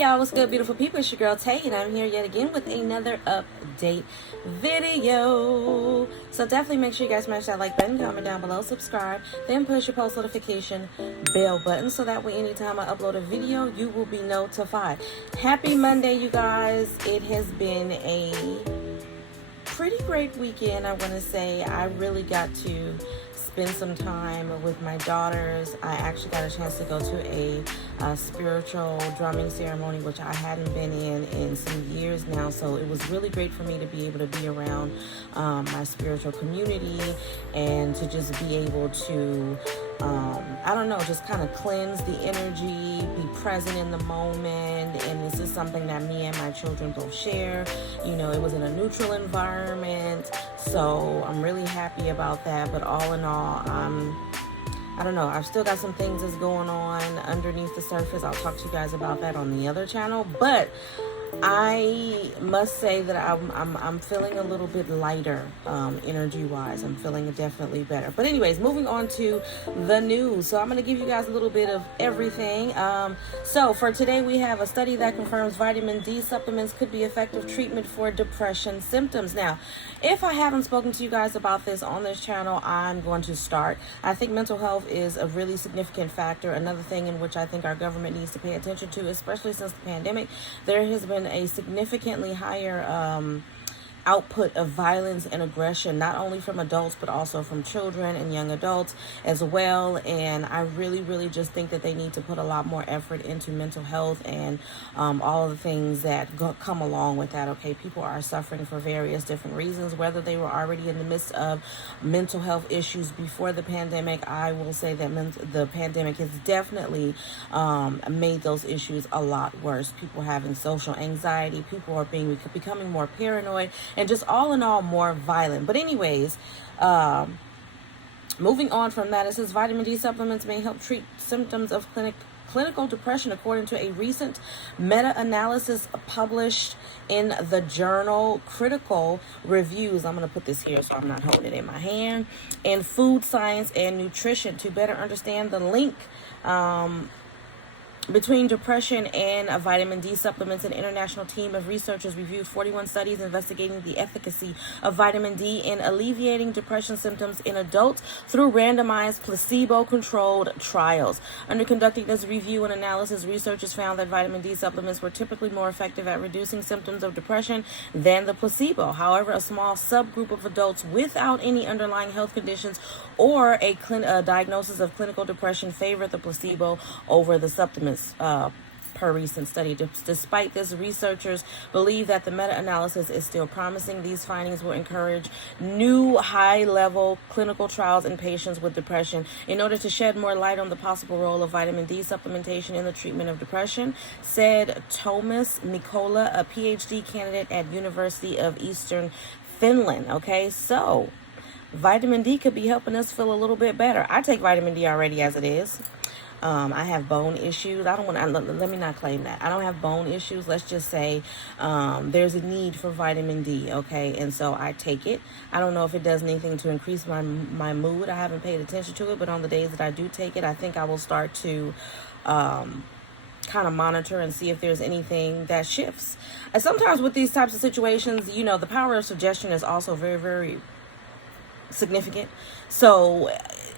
y'all, what's good, beautiful people? It's your girl Tay, and I'm here yet again with another update video. So definitely make sure you guys smash that like button, comment down below, subscribe, then push your post notification bell button so that way anytime I upload a video, you will be notified. Happy Monday, you guys. It has been a pretty great weekend, I want to say. I really got to spend some time with my daughters. I actually got a chance to go to a spiritual drumming ceremony, which I hadn't been in some years now. So it was really great for me to be able to be around my spiritual community and to just be able to I don't know, just kind of cleanse the energy, be present in the moment. And this is something that me and my children both share. You know, it was in a neutral environment, so I'm really happy about that. But all in all, I don't know, I've still got some things that's going on underneath the surface. I'll talk to you guys about that on the other channel, but I must say that I'm feeling a little bit lighter energy-wise. I'm feeling definitely better. But anyways, moving on to the news. So I'm going to give you guys a little bit of everything. So for today, we have a study that confirms vitamin D supplements could be effective treatment for depression symptoms. Now, if I haven't spoken to you guys about this on this channel, I'm going to start. I think mental health is a really significant factor. Another thing in which I think our government needs to pay attention to, especially since the pandemic, there has been a significantly higher output of violence and aggression, not only from adults but also from children and young adults as well. And I really just think that they need to put a lot more effort into mental health and all of the things that come along with that. Okay, people are suffering for various different reasons, whether they were already in the midst of mental health issues before the pandemic. I will say that the pandemic has definitely made those issues a lot worse. People having social anxiety, people are becoming more paranoid, and just all in all more violent. But anyways, moving on from that, it says vitamin D supplements may help treat symptoms of clinical depression, according to a recent meta-analysis published in the journal Critical Reviews. I'm going to put this here so I'm not holding it in my hand. In Food Science and Nutrition, to better understand the link between depression and vitamin D supplements, an international team of researchers reviewed 41 studies investigating the efficacy of vitamin D in alleviating depression symptoms in adults through randomized placebo-controlled trials. Under conducting this review and analysis, researchers found that vitamin D supplements were typically more effective at reducing symptoms of depression than the placebo. However, a small subgroup of adults without any underlying health conditions or a diagnosis of clinical depression favored the placebo over the supplements. Per recent study. Despite this, researchers believe that the meta-analysis is still promising. These findings will encourage new high-level clinical trials in patients with depression in order to shed more light on the possible role of vitamin D supplementation in the treatment of depression, said Thomas Mikola, a PhD candidate at University of Eastern Finland. Okay, so vitamin D could be helping us feel a little bit better. I take vitamin D already as it is. I have bone issues. Let me not claim that. I don't have bone issues. Let's just say there's a need for vitamin D, okay? And so I take it. I don't know if it does anything to increase my mood. I haven't paid attention to it, but on the days that I do take it, I think I will start to kind of monitor and see if there's anything that shifts. And sometimes with these types of situations, you know, the power of suggestion is also very significant. So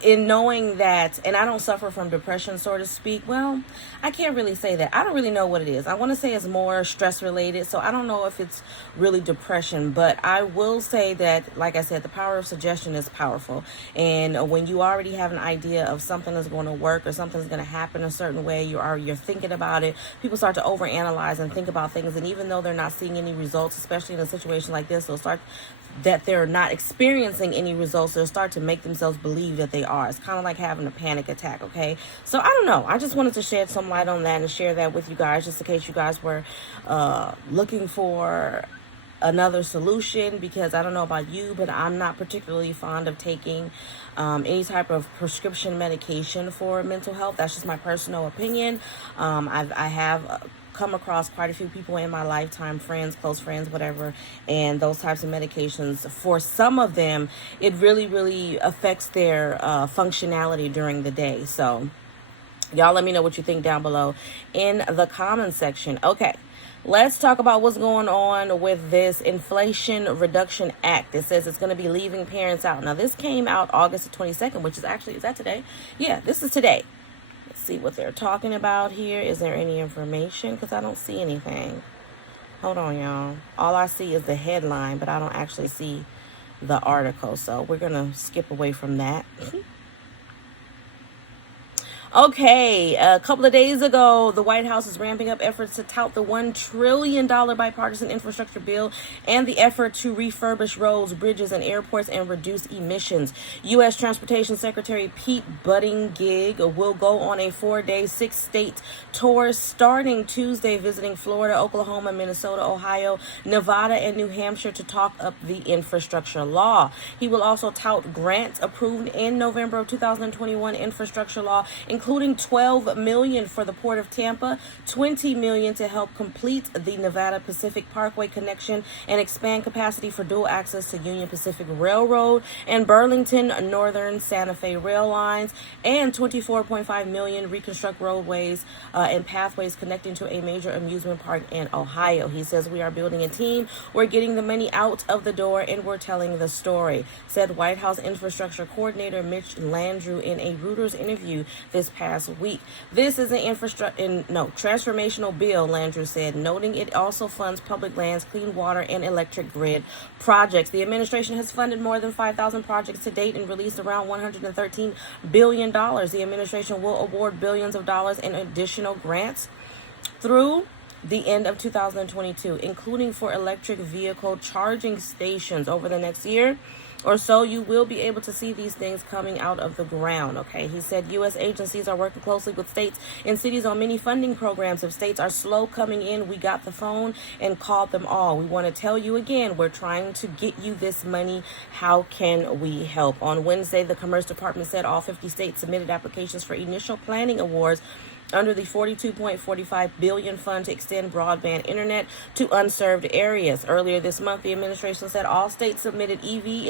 in knowing that, and I don't suffer from depression, so to speak, well, I can't really say that. I don't really know what it is. I want to say it's more stress related, so I don't know if it's really depression, but I will say that, like I said, the power of suggestion is powerful. And when you already have an idea of something that's going to work or something's going to happen a certain way, you're thinking about it, people start to overanalyze and think about things, and even though they're not seeing any results, especially in a situation like this, that they're not experiencing any results, they'll start to make themselves believe that they are. It's kind of like having a panic attack, okay? So I don't know. I just wanted to shed some light on that and share that with you guys, just in case you guys were looking for another solution, because I don't know about you, but I'm not particularly fond of taking any type of prescription medication for mental health. That's just my personal opinion. I have come across quite a few people in my lifetime, friends, close friends, whatever, and those types of medications, for some of them, it really affects their functionality during the day. So Y'all let me know what you think down below in the comments section. Okay, let's talk about what's going on with this Inflation Reduction Act. It says it's going to be leaving parents out. Now, this came out August the 22nd, which is actually, is that today? Yeah, this is today. Let's see what they're talking about here. Is there any information? Because I don't see anything. Hold on, y'all. All I see is the headline, but I don't actually see the article. So we're going to skip away from that. Okay, a couple of days ago, the White House is ramping up efforts to tout the $1 trillion bipartisan infrastructure bill and the effort to refurbish roads, bridges, and airports and reduce emissions. U.S. Transportation Secretary Pete Buttigieg will go on a 4-day, 6-state tour starting Tuesday, visiting Florida, Oklahoma, Minnesota, Ohio, Nevada, and New Hampshire to talk up the infrastructure law. He will also tout grants approved in November of 2021 infrastructure law, including $12 million for the Port of Tampa, $20 million to help complete the Nevada Pacific Parkway connection and expand capacity for dual access to Union Pacific Railroad and Burlington Northern Santa Fe rail lines, and $24.5 million reconstruct roadways and pathways connecting to a major amusement park in Ohio. He says, "We are building a team, we're getting the money out of the door, and we're telling the story," said White House Infrastructure Coordinator Mitch Landrieu in a Reuters interview this past week. "This is an transformational bill," Landrieu said, noting it also funds public lands, clean water, and electric grid projects. The administration has funded more than 5,000 projects to date and released around $113 billion. The administration will award billions of dollars in additional grants through the end of 2022, including for electric vehicle charging stations. Over the next year or so, you will be able to see these things coming out of the ground. Okay, he said U.S. agencies are working closely with states and cities on many funding programs. If states are slow coming in, we got the phone and called them all. We want to tell you again, we're trying to get you this money. How can we help? On Wednesday, the Commerce Department said all 50 states submitted applications for initial planning awards under the $42.45 billion fund to extend broadband internet to unserved areas. Earlier this month, the administration said all states submitted EV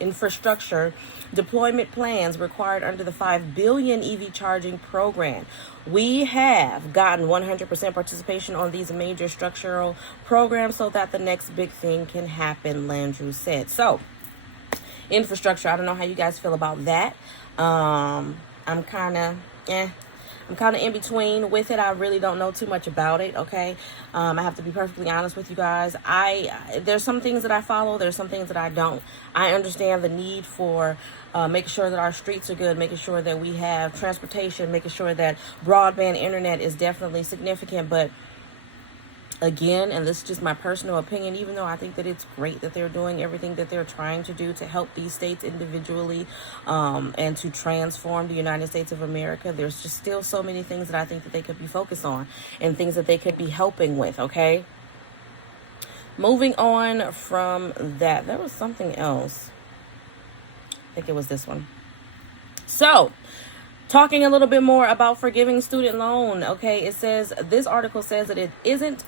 infrastructure deployment plans required under the $5 billion EV charging program. "We have gotten 100% participation on these major structural programs so that the next big thing can happen," Landrieu said. So, infrastructure, I don't know how you guys feel about that. I'm kind of in between with it. I really don't know too much about it, okay? I have to be perfectly honest with you guys. There's some things that I follow, there's some things that I don't. I understand the need for making sure that our streets are good, making sure that we have transportation, making sure that broadband internet is definitely significant, but again, and this is just my personal opinion, even though I think that it's great that they're doing everything that they're trying to do to help these states individually and to transform the United States of America, there's just still so many things that I think that they could be focused on and things that they could be helping with, okay? Moving on from that, there was something else. I think it was this one. So, talking a little bit more about forgiving student loan, okay? It says, this article says that it isn't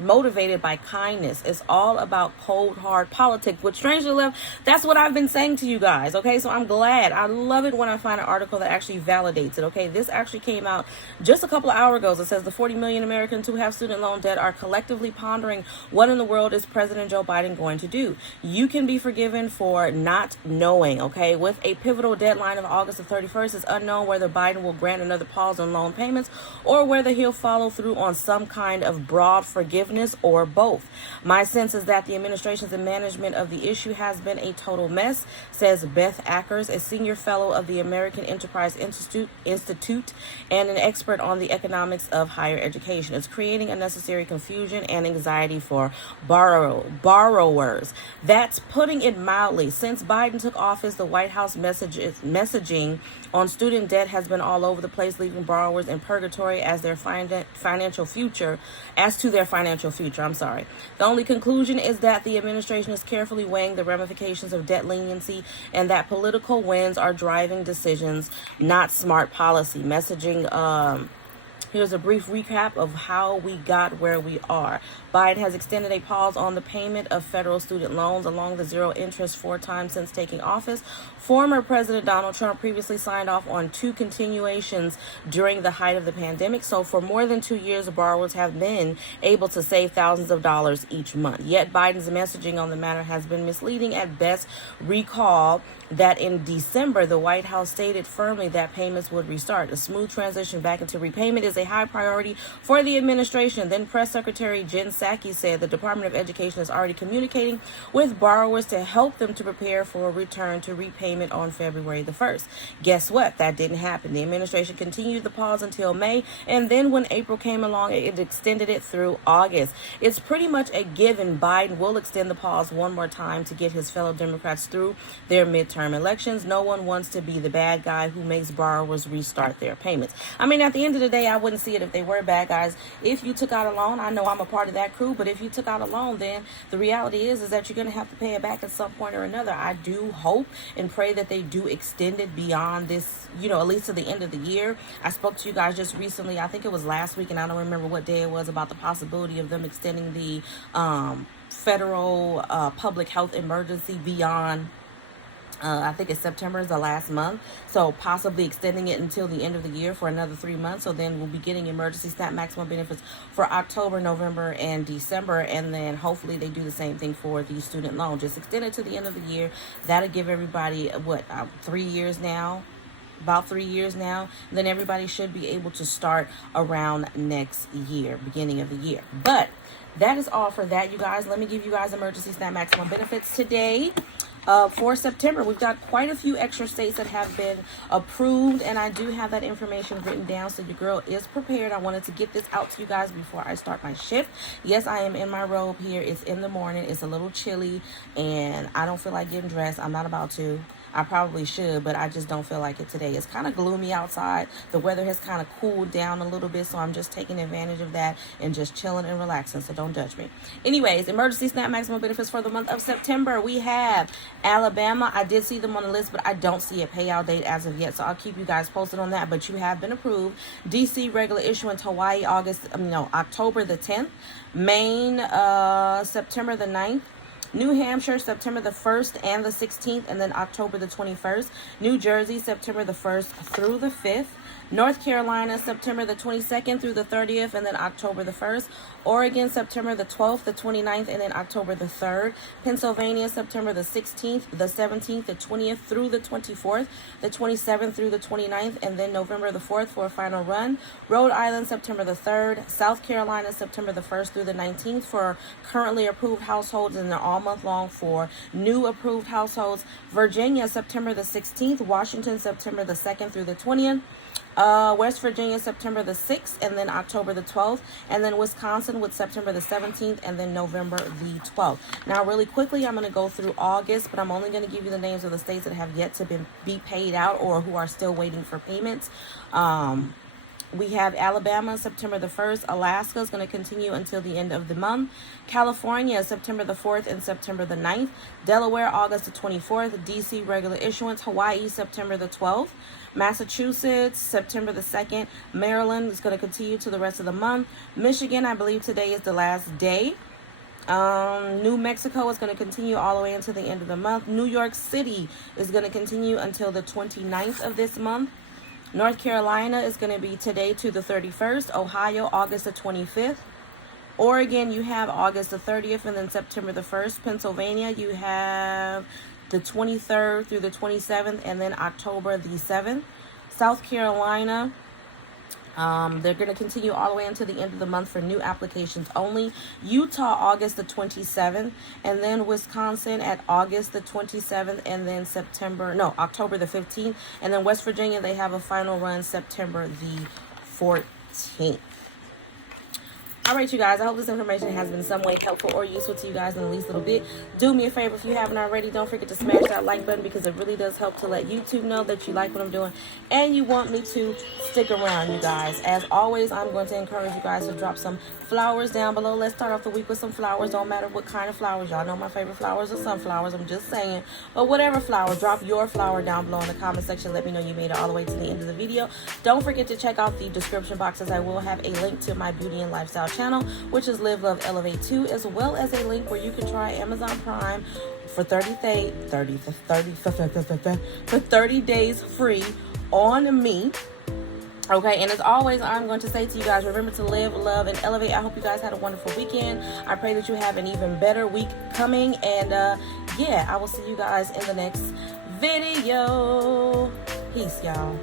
motivated by kindness. It's all about cold, hard politics, which strangely enough, that's what I've been saying to you guys, okay? So I'm glad. I love it when I find an article that actually validates it, okay? This actually came out just a couple of hours ago. It says the 40 million Americans who have student loan debt are collectively pondering what in the world is President Joe Biden going to do. You can be forgiven for not knowing, okay? With a pivotal deadline of August the 31st, it's unknown whether Biden will grant another pause on loan payments or whether he'll follow through on some kind of broad forgiveness or both. My sense is that the administration's management of the issue has been a total mess, says Beth Ackers, a senior fellow of the American Enterprise Institute and an expert on the economics of higher education. It's creating unnecessary confusion and anxiety for borrowers. That's putting it mildly. Since Biden took office, the White House messaging on student debt has been all over the place, leaving borrowers in purgatory as to their financial future. The only conclusion is that the administration is carefully weighing the ramifications of debt leniency and that political winds are driving decisions, not smart policy. Messaging Here's a brief recap of how we got where we are. Biden has extended a pause on the payment of federal student loans along the zero interest 4 times since taking office. Former President Donald Trump previously signed off on 2 continuations during the height of the pandemic. So for more than 2 years, borrowers have been able to save thousands of dollars each month. Yet Biden's messaging on the matter has been misleading at best. Recall that in December, the White House stated firmly that payments would restart. A smooth transition back into repayment is a high priority for the administration. Then Press Secretary Jen Psaki said the Department of Education is already communicating with borrowers to help them to prepare for a return to repayment on February the 1st. Guess what? That didn't happen. The administration continued the pause until May, and then when April came along, it extended it through August. It's pretty much a given Biden will extend the pause one more time to get his fellow Democrats through their midterm elections. No one wants to be the bad guy who makes borrowers restart their payments. I mean, at the end of the day, I wouldn't see it if they were bad guys. If you took out a loan, I know I'm a part of that crew, but if you took out a loan, then the reality is that you're going to have to pay it back at some point or another. I do hope and pray that they do extend it beyond this, at least to the end of the year. I spoke to you guys just recently, I think it was last week, and I don't remember what day it was, about the possibility of them extending the federal public health emergency beyond I think it's September is the last month, so possibly extending it until the end of the year for another 3 months. So then we'll be getting emergency SNAP maximum benefits for October, November, and December, and then hopefully they do the same thing for the student loan. Just extend it to the end of the year. That'll give everybody 3 years now. About 3 years now, then everybody should be able to start around next year, beginning of the year. But that is all for that, you guys. Let me give you guys emergency SNAP maximum benefits today. For September, we've got quite a few extra states that have been approved, and I do have that information written down, so your girl is prepared. I wanted to get this out to you guys before I start my shift. Yes, I am in my robe here. It's in the morning. It's a little chilly, and I don't feel like getting dressed. I'm not about to. I probably should, but I just don't feel like it today. It's kind of gloomy outside. The weather has kind of cooled down a little bit, so I'm just taking advantage of that and just chilling and relaxing, so don't judge me. Anyways, emergency SNAP maximum benefits for the month of September. We have Alabama. I did see them on the list, but I don't see a payout date as of yet, so I'll keep you guys posted on that, but you have been approved. DC, regular issuance. Hawaii, October the 10th. Maine, September the 9th. New Hampshire, September the 1st and the 16th, and then October the 21st. New Jersey, September the 1st through the 5th. North Carolina, September the 22nd through the 30th, and then October the 1st. Oregon, September the 12th, the 29th, and then October the 3rd. Pennsylvania, September the 16th, the 17th, the 20th through the 24th, the 27th through the 29th, and then November the 4th for a final run. Rhode Island, September the 3rd. South Carolina, September the 1st through the 19th for currently approved households, and they're all month long for new approved households. Virginia, September the 16th. Washington, September the 2nd through the 20th. West Virginia, September the 6th, and then October the 12th, and then Wisconsin with September the 17th, and then November the 12th. Now, really quickly, I'm going to go through August, but I'm only going to give you the names of the states that have yet to be paid out or who are still waiting for payments. We have Alabama, September the 1st. Alaska is going to continue until the end of the month. California, September the 4th and September the 9th. Delaware, August the 24th. DC, regular issuance. Hawaii, September the 12th. Massachusetts, September the 2nd. Maryland is going to continue to the rest of the month. Michigan, I believe today is the last day. New Mexico is going to continue all the way until the end of the month. New York City is going to continue until the 29th of this month. North Carolina is going to be today to the 31st. Ohio, August the 25th. Oregon, you have August the 30th and then September the 1st. Pennsylvania, you have the 23rd through the 27th and then October the 7th. South Carolina, they're going to continue all the way until the end of the month for new applications only. Utah, August the 27th, and then Wisconsin at August the 27th, and then October the 15th, and then West Virginia, they have a final run September the 14th. All right, you guys, I hope this information has been in some way helpful or useful to you guys in the least little bit. Do me a favor, if you haven't already, don't forget to smash that like button, because it really does help to let YouTube know that you like what I'm doing and you want me to stick around, you guys. As always, I'm going to encourage you guys to drop some flowers down below. Let's start off the week with some flowers. Don't matter what kind of flowers. Y'all know my favorite flowers are sunflowers. I'm just saying. But whatever flower, drop your flower down below in the comment section. Let me know you made it all the way to the end of the video. Don't forget to check out the description boxes. I will have a link to my beauty and lifestyle channel, which is Live Love Elevate 2, as well as a link where you can try Amazon Prime for 30 days free on me. Okay, and as always, I'm going to say to you guys, remember to live, love, and elevate. I hope you guys had a wonderful weekend. I pray that you have an even better week coming. And yeah, I will see you guys in the next video. Peace, y'all.